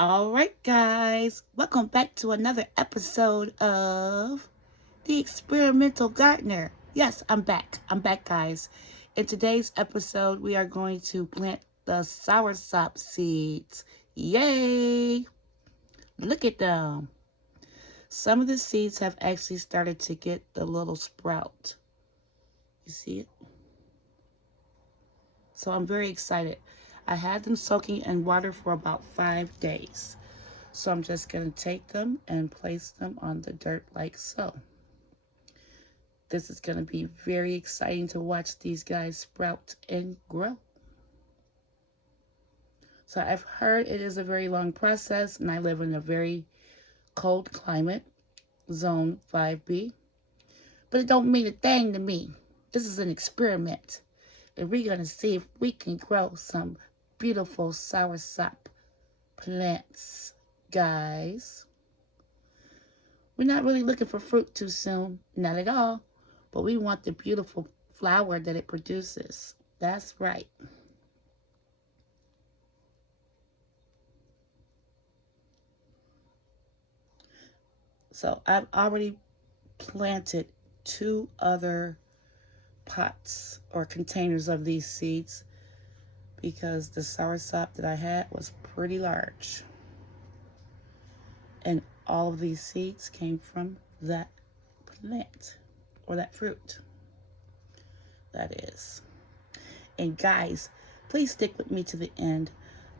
All right, guys, welcome back to another episode of The Experimental Gardener. Yes, I'm back. I'm back, guys. In today's episode, we are going to plant the soursop seeds. Yay! Look at them. Some of the seeds have actually started to get the little sprout. You see it? So I'm very excited. I had them soaking in water for about 5 days. So I'm just going to take them and place them on the dirt like so. This is going to be very exciting to watch these guys sprout and grow. So I've heard it is a very long process, and I live in a very cold climate, zone 5B. But it don't mean a thing to me. This is an experiment. And we're going to see if we can grow some beautiful soursop plants, guys. We're not really looking for fruit too soon, not at all. But we want the beautiful flower that it produces. That's right. So I've already planted 2 other pots or containers of these seeds because the soursop that I had was pretty large. And all of these seeds came from that plant or that fruit. That is. And guys, please stick with me to the end.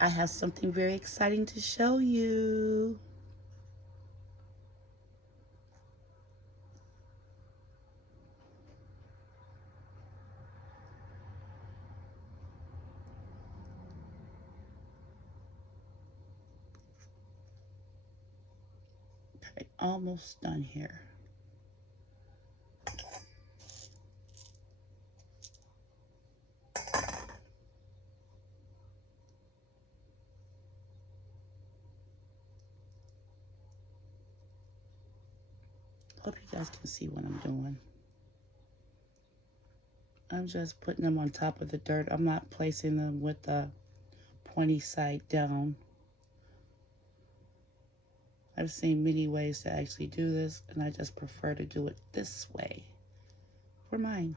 I have something very exciting to show you. Okay, almost done here. Hope you guys can see what I'm doing. I'm just putting them on top of the dirt. I'm not placing them with the pointy side down. I've seen many ways to actually do this, and I just prefer to do it this way for mine.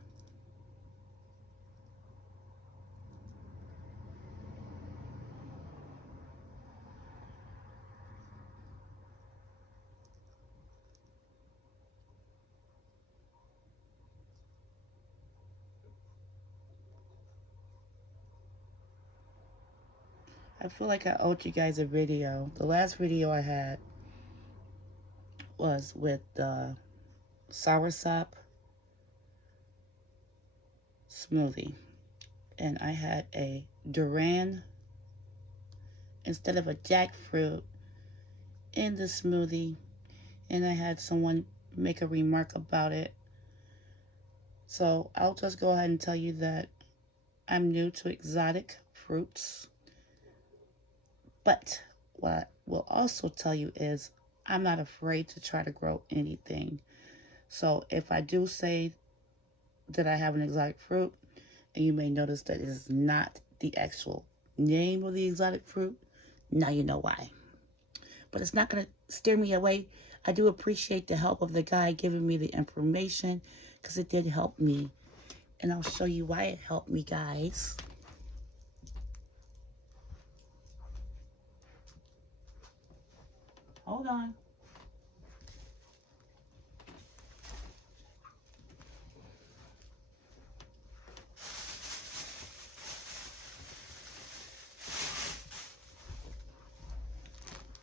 I feel like I owed you guys a video. The last video I had was with the soursop smoothie. And I had a durian instead of a jackfruit in the smoothie. And I had someone make a remark about it. So I'll just go ahead and tell you that I'm new to exotic fruits. But what I will also tell you is I'm not afraid to try to grow anything. So if I do say that I have an exotic fruit, and you may notice that it is not the actual name of the exotic fruit, now you know why. But it's not going to steer me away. I do appreciate the help of the guy giving me the information because it did help me. And I'll show you why it helped me, guys. Hold on.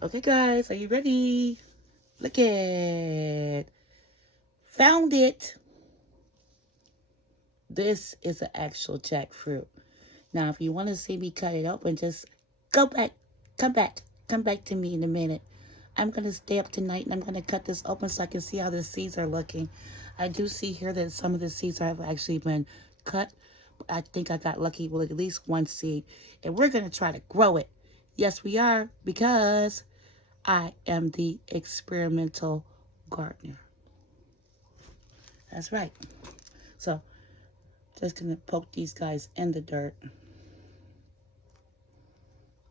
Okay, guys, are you ready? Look at. Found it. This is an actual jackfruit. Now, if you want to see me cut it open, just go back, come back, come back to me in a minute. I'm going to stay up tonight and I'm going to cut this open so I can see how the seeds are looking. I do see here that some of the seeds have actually been cut. I think I got lucky with at least one seed. And we're going to try to grow it. Yes, we are, because I am the experimental gardener. That's right. So, just going to poke these guys in the dirt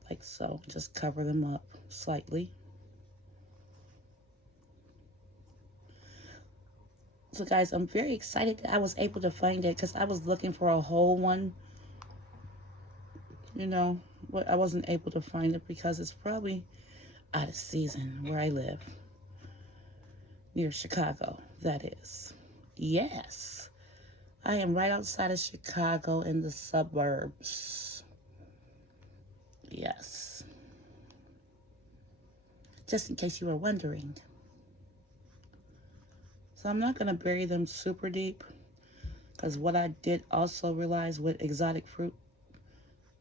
like so. Just cover them up slightly. So guys, I'm very excited that I was able to find it because I was looking for a whole one, you know, but I wasn't able to find it because it's probably out of season where I live. Near Chicago, that is. Yes, I am right outside of Chicago in the suburbs. Yes. Just in case you were wondering. So I'm not going to bury them super deep because what I did also realize with exotic fruit,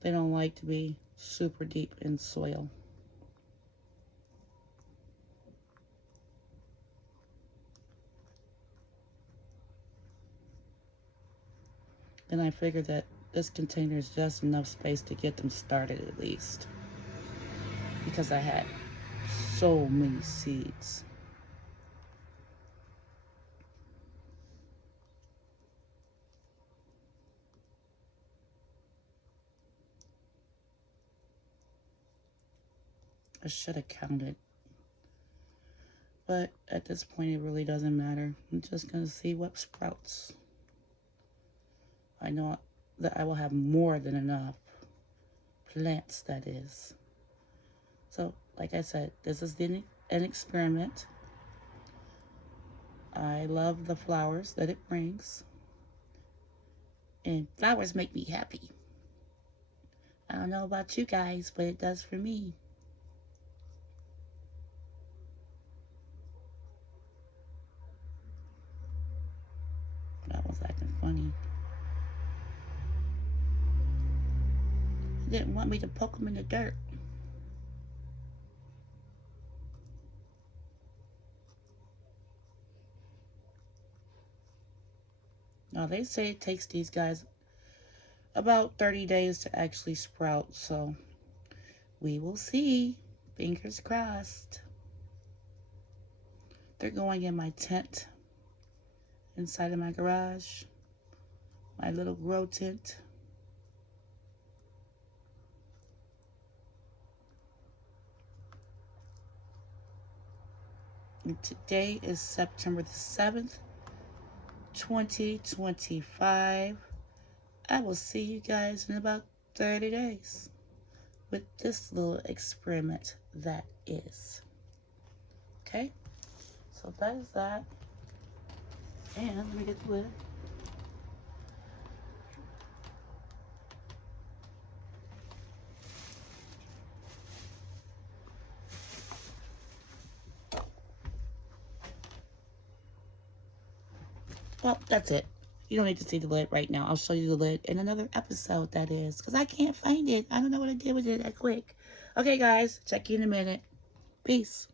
they don't like to be super deep in soil. And I figured that this container is just enough space to get them started at least. Because I had so many seeds. I should have counted. But at this point, it really doesn't matter. I'm just going to see what sprouts. I know that I will have more than enough plants, that is. So, like I said, this is an experiment. I love the flowers that it brings. And flowers make me happy. I don't know about you guys, but it does for me. That was acting funny. He didn't want me to poke him in the dirt. Now, they say it takes these guys about 30 days to actually sprout, so we will see. Fingers crossed. They're going in my tent inside of my garage, my little grow tent. And today is September the 7th, 2025. I will see you guys in about 30 days with this little experiment that is. Okay? So that is that. And let me get the lid. Well, that's it. You don't need to see the lid right now. I'll show you the lid in another episode, that is. Because I can't find it. I don't know what I did with it that quick. Okay, guys. Check you in a minute. Peace.